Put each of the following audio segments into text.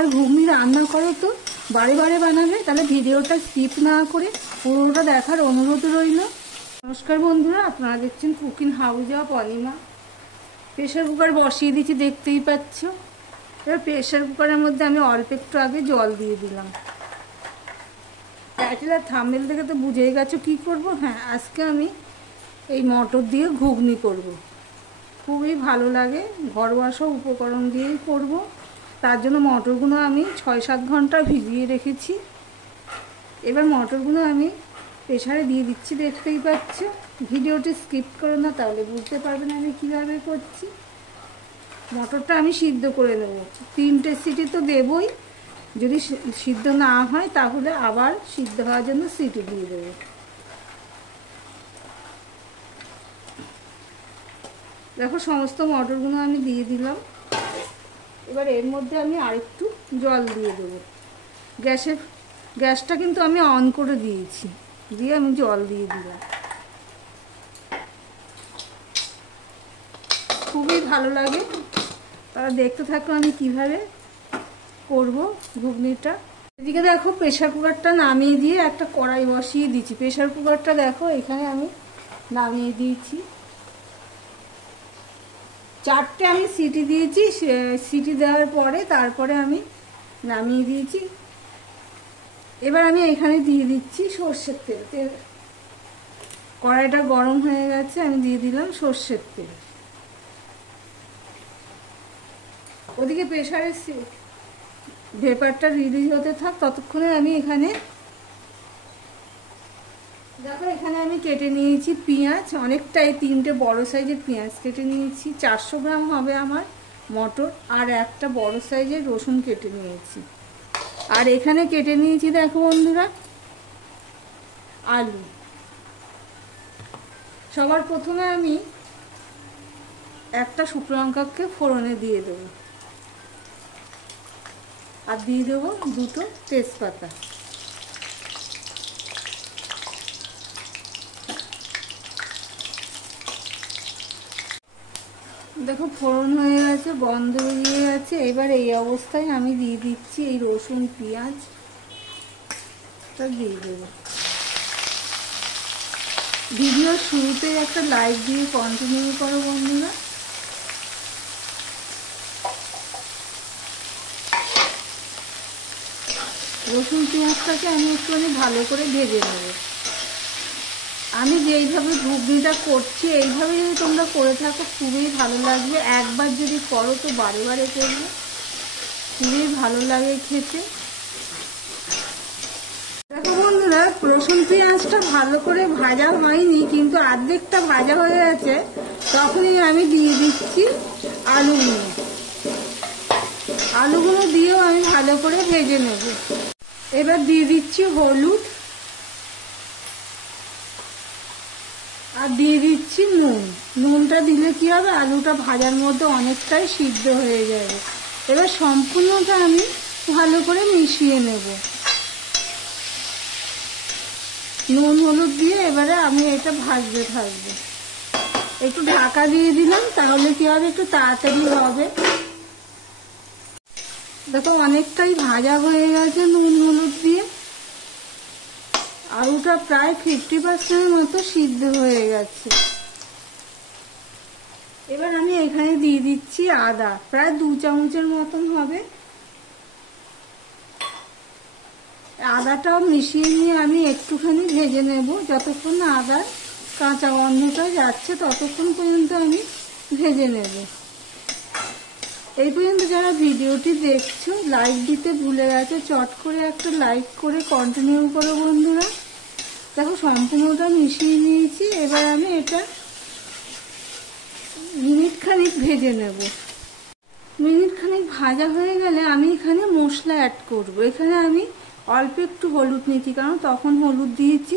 একবার ঘুগনি রান্না করো তো বারে বারে বানাবে, তাহলে ভিডিওটা স্কিপ না করে পুরোটা দেখার অনুরোধ রইল। নমস্কার বন্ধুরা, আপনারা দেখছেন cooking house of Anima. Pressure cooker বসিয়ে দিয়েছি, দেখতেই পাচ্ছ। এবার প্রেশার কুকারের মধ্যে আমি অল্প একটু আগে জল দিয়ে দিলাম। টাইটেল আর থাম্বনেল দেখে তো বুঝেই গেছো কী করব। হ্যাঁ, আজকে আমি এই মটর দিয়ে ঘুগনি করব। খুবই ভালো লাগে, ঘরোয়া সব উপকরণ দিয়েই করব। তার জন্য মটরগুলো আমি 6-7 ঘন্টা ভিজিয়ে রেখেছি। এবার মটরগুলো আমি প্রেশারে দিয়ে দিচ্ছি, দেখতেই পাচ্ছ। ভিডিওটি স্কিপ করো না, তাহলে বুঝতে পারবে না আমি কীভাবে করছি। মটরটা আমি সিদ্ধ করে নেব, 3টে সিটি তো দেবই। যদি সিদ্ধ না হয় তাহলে আবার সিদ্ধ হওয়ার জন্য সিটি দিয়ে দেবো। দেখো, সমস্ত মটরগুলো আমি দিয়ে দিলাম। এবার এর মধ্যে আমি আরেকটু জল দিয়ে দেবো। গ্যাসটা কিন্তু আমি অন করে দিয়েছি, দিয়ে আমি জল দিয়ে দিলাম। খুবই ভালো লাগে, তারা দেখতে থাকো আমি কিভাবে করব ঘুগনিটা। এদিকে দেখো, প্রেশার কুকারটা নামিয়ে দিয়ে একটা কড়াই বসিয়ে দিয়েছি। প্রেশার কুকারটা দেখো এখানে আমি নামিয়ে দিয়েছি। 4টে আমি সিটি দিয়েছি। সিটি দেওয়ার পরে তারপরে আমি নামিয়ে দিয়েছি। এবার আমি এখানে দিয়ে দিচ্ছি সর্ষের তেল। কড়াইটা গরম হয়ে গেছে, আমি দিয়ে দিলাম সর্ষের তেল। ওদিকে প্রেশারের ভেপারটা রিলিজ হতে থাক, ততক্ষণে আমি এখানে দেখো, এখানে আমি কেটে নিয়েছি পেঁয়াজ অনেকটাই। 3টে বড় সাইজের পেঁয়াজ কেটে নিয়েছি। 400 গ্রাম হবে আমার মটর। আর একটা বড় সাইজের রসুন কেটে নিয়েছি। আর এখানে কেটে নিয়েছি দেখো বন্ধুরা, আলু। সবার প্রথমে আমি একটা শুকনো লঙ্কাকে ফোড়নে দিয়ে দেবো, আর দিয়ে দেবো 2টো তেজপাতা। দেখো, ফোড়ন হয়ে গেছে, গন্ধ বেরিয়ে গেছে। এবার এই অবস্থায় আমি দিয়ে দিচ্ছি এই রসুন পেঁয়াজটা দিয়ে দেবো। ভিডিওর শুরুতেই একটা লাইক দিয়ে কন্টিনিউ করো বন্ধুরা। রসুন পেঁয়াজটাকে আমি একটুখানি ভালো করে ভেজে নেব। আমি যেইভাবে ঘুগনিটা করছি এইভাবে যদি তোমরা করে থাকো খুবই ভালো লাগবে। একবার যদি করো তো বারে বারে করবে, খুবই ভালো লাগে খেতে। দেখো বন্ধুরা, রসুন পেঁয়াজটা ভালো করে ভাজা হয়নি, কিন্তু অর্ধেকটা ভাজা হয়ে গেছে। তখনই আমি দিয়ে দিচ্ছি আলুগুলো দিয়েও আমি ভালো করে ভেজে নেব। এবার দিয়ে দিচ্ছি হলুদ, আর দিয়ে দিচ্ছি নুনটা দিলে কি হবে, আলুটা ভাজার মধ্যে অনেকটাই সিদ্ধ হয়ে যাবে। এবার সম্পূর্ণটা আমি ভালো করে মিশিয়ে নেব নুন হলুদ দিয়ে। এবারে আমি এটা ভাজতে থাকবো। একটু ঢাকা দিয়ে দিলাম, তাহলে কি হবে, একটু তাড়াতাড়ি হবে। দেখো, অনেকটাই ভাজা হয়ে গেছে নুন হলুদ দিয়ে। আলুটা প্রায় 50% মতো সিদ্ধ হয়ে গেছে। এবার আমি এখানে দিয়ে দিচ্ছি আদা, প্রায় 2 চামচের মতন হবে। আদাটাও মিশিয়ে নিয়ে আমি একটুখানি ভেজে নেব, যতক্ষণ না আদার কাঁচা গন্ধটা যাচ্ছে ততক্ষণ পর্যন্ত আমি ভেজে নেব। এই পর্যন্ত যারা ভিডিওটি দেখছো, লাইক দিতে ভুলে গেছে, চট করে একটা লাইক করে কন্টিনিউ করো বন্ধুরা। দেখো, সম্পূর্ণটা মিশিয়ে নিয়েছি। এবার আমি এটা মিনিট খানিক ভেজে নেব। মিনিট খানিক ভাজা হয়ে গেলে আমি এখানে মশলা অ্যাড করব। এখানে আমি অল্প একটু হলুদ নিয়েছি, কারণ তখন হলুদ দিয়েছি।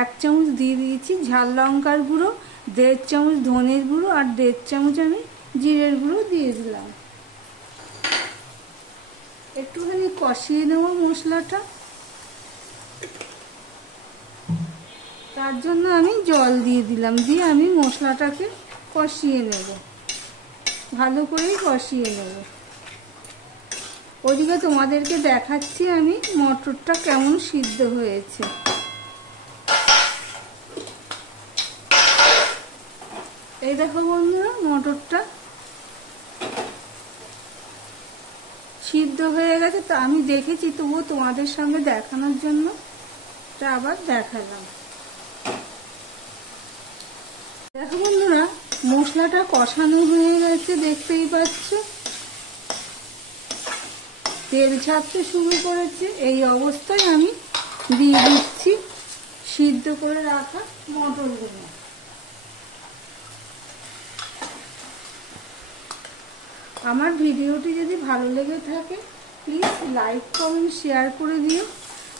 1 চামচ দিয়ে দিয়েছি ঝাল লঙ্কার গুঁড়ো, 1.5 চামচ ধনের গুঁড়ো, আর 1.5 চামচ আমি জিরের গুঁড়ো দিয়ে দিলাম। একটুখানি কষিয়ে নেব মশলাটা। তার জন্য আমি জল দিয়ে দিলাম, দিয়ে আমি মশলাটাকে কষিয়ে নেব, ভালো করেই কষিয়ে নেব। ওইদিকে তোমাদেরকে দেখাচ্ছি আমি মটরটা কেমন সিদ্ধ হয়েছে। এই দেখো বন্ধুরা, মটরটা সিদ্ধ হয়ে গেছে। তো আমি দেখেছি, তবুও তোমাদের সামনে দেখানোর জন্য এটা আবার দেখালাম। দেখো বন্ধুরা, মশলাটা কষানো হয়ে গেছে, দেখতেই পাচ্ছ তেল ছাড়তে শুরু করেছে। এই অবস্থায় আমি দিয়ে দিচ্ছি সিদ্ধ করে রাখা মটরগুলো। আমার ভিডিওটি যদি ভালো লেগে থাকে প্লিজ লাইক কমেন্ট শেয়ার করে দিও।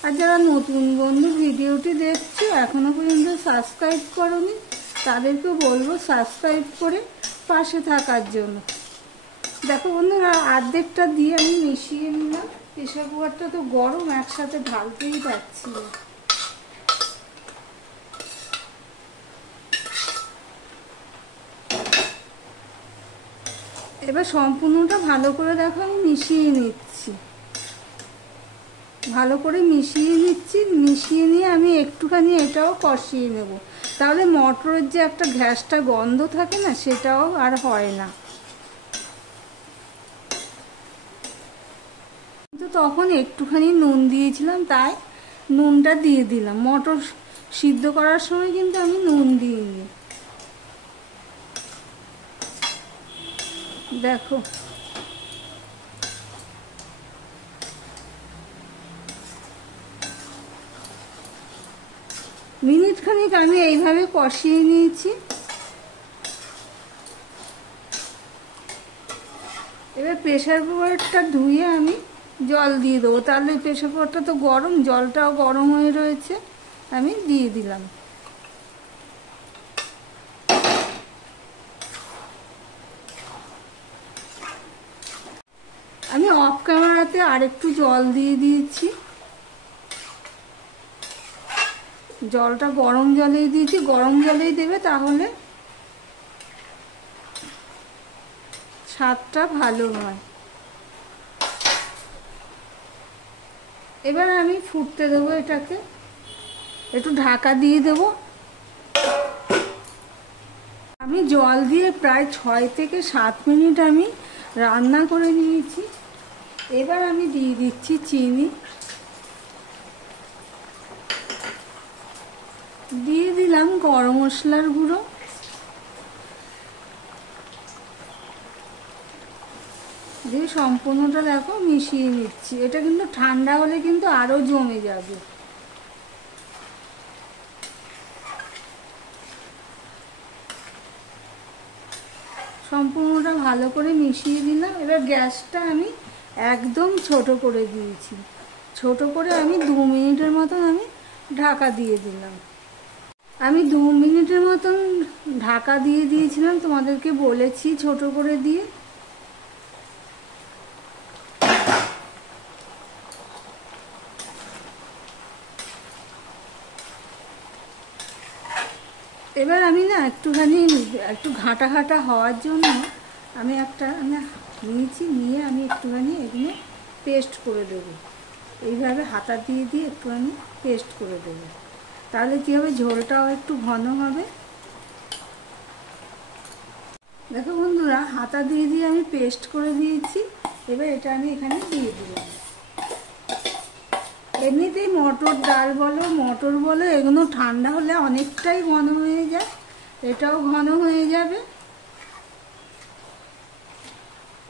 আর যারা নতুন বন্ধু ভিডিওটি দেখছো এখনো পর্যন্ত সাবস্ক্রাইব করোনি, তাদেরকে বলবো সাবস্ক্রাইব করে পাশে থাকার জন্য। দেখো বন্ধুরা, অর্ধেকটা দিয়ে আমি মিশিয়ে নিলাম। প্রেসার কুকারটা তো গরম, একসাথে ঢালতেই পারছি না। এবার সম্পূর্ণটা ভালো করে দেখো আমি মিশিয়ে নিচ্ছি। ভালো করে মিশিয়ে নিয়ে আমি একটুখানি এটাও কষিয়ে নেব। তাহলে মটরের যে একটা গ্যাসটা গন্ধ থাকে না, সেটাও আর হয় না। কিন্তু তখন একটুখানি নুন দিয়েছিলাম, তাই নুনটা দিয়ে দিলাম। মটর সিদ্ধ করার সময় কিন্তু আমি নুন দিইনি। দেখো মিনিট খানিক আমি এইভাবে কষিয়ে নিয়েছি। এবার প্রেসার কুকারটা ধুয়ে আমি জল দিয়ে দেবো। তাহলে প্রেসার কুকারটা তো গরম, জলটাও গরম হয়ে রয়েছে, আমি দিয়ে দিলাম। আমি অফ ক্যামেরাতে আরেকটু জল দিয়ে দিয়েছি। জলটা গরম জলেই দিয়েছি, গরম জলেই দেবে, তাহলে স্বাদটা ভালো হয়। এবার আমি ফুটতে দেবো এটাকে, একটু ঢাকা দিয়ে দেবো। আমি জল দিয়ে প্রায় 6 থেকে 7 মিনিট আমি রান্না করে নিয়েছি। এবার আমি দিয়ে দিচ্ছি চিনি, দিয়ে দিলাম গরম মশলার গুঁড়ো, দিয়ে সম্পূর্ণটা দেখো মিশিয়ে নিচ্ছি। এটা কিন্তু ঠান্ডা হলে কিন্তু আরো জমে যাবে। সম্পূর্ণটা ভালো করে মিশিয়ে দিলাম। এবার গ্যাসটা আমি একদম ছোট করে দিয়েছি। ছোট করে আমি 2 মিনিটের মতন আমি ঢাকা দিয়ে দিলাম। আমি 2 মিনিটের মতন ঢাকা দিয়ে দিয়েছিলাম, তোমাদেরকে বলেছি ছোট করে দিয়ে। এবার আমি না একটু ঘাঁটা ঘাঁটা হওয়ার জন্য আমি একটা নিয়ে আমি একটুখানি এগুলো পেস্ট করে দেবো। এইভাবে হাতা দিয়ে একটুখানি পেস্ট করে দেবো। তাহলে কী হবে, ঝোলটাও একটু ঘন হবে। দেখো বন্ধুরা, হাতা দিয়ে আমি পেস্ট করে দিয়েছি। এবার এটা আমি এখানে দিয়ে দিলাম। এমনিতেই ডাল বলো মটর বলো, এগুলো ঠান্ডা হলে অনেকটাই ঘন হয়ে যায়, এটাও ঘন হয়ে যাবে।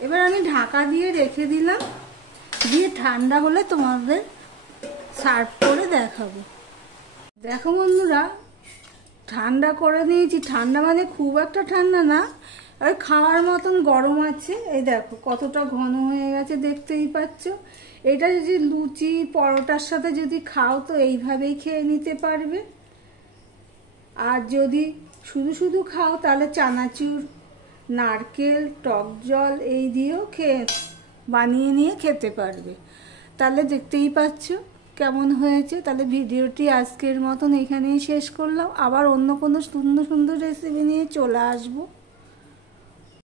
এবার আমি ঢাকা দিয়ে রেখে দিলাম, দিয়ে ঠান্ডা হলে তোমাদের সার্ভ করে দেখাবো। দেখো বন্ধুরা, ঠান্ডা করে নিয়েছি। ঠান্ডা মানে খুব একটা ঠান্ডা না, ওই খাওয়ার মতন গরম আছে। এই দেখো কতটা ঘন হয়ে গেছে, দেখতেই পাচ্ছ। এটা যদি লুচি পরোটার সাথে যদি খাও তো এইভাবেই খেয়ে নিতে পারবে। আর যদি শুধু খাও তাহলে চানাচুর, নারকেল, টক জল এই দিয়েও বানিয়ে নিয়ে খেতে পারবে। তাহলে দেখতেই পাচ্ছ কেমন হয়েছে। তাহলে ভিডিওটি আজকের মতন এখানেই শেষ করলাম। আবার অন্য কোনো সুন্দর সুন্দর রেসিপি নিয়ে চলে আসবো।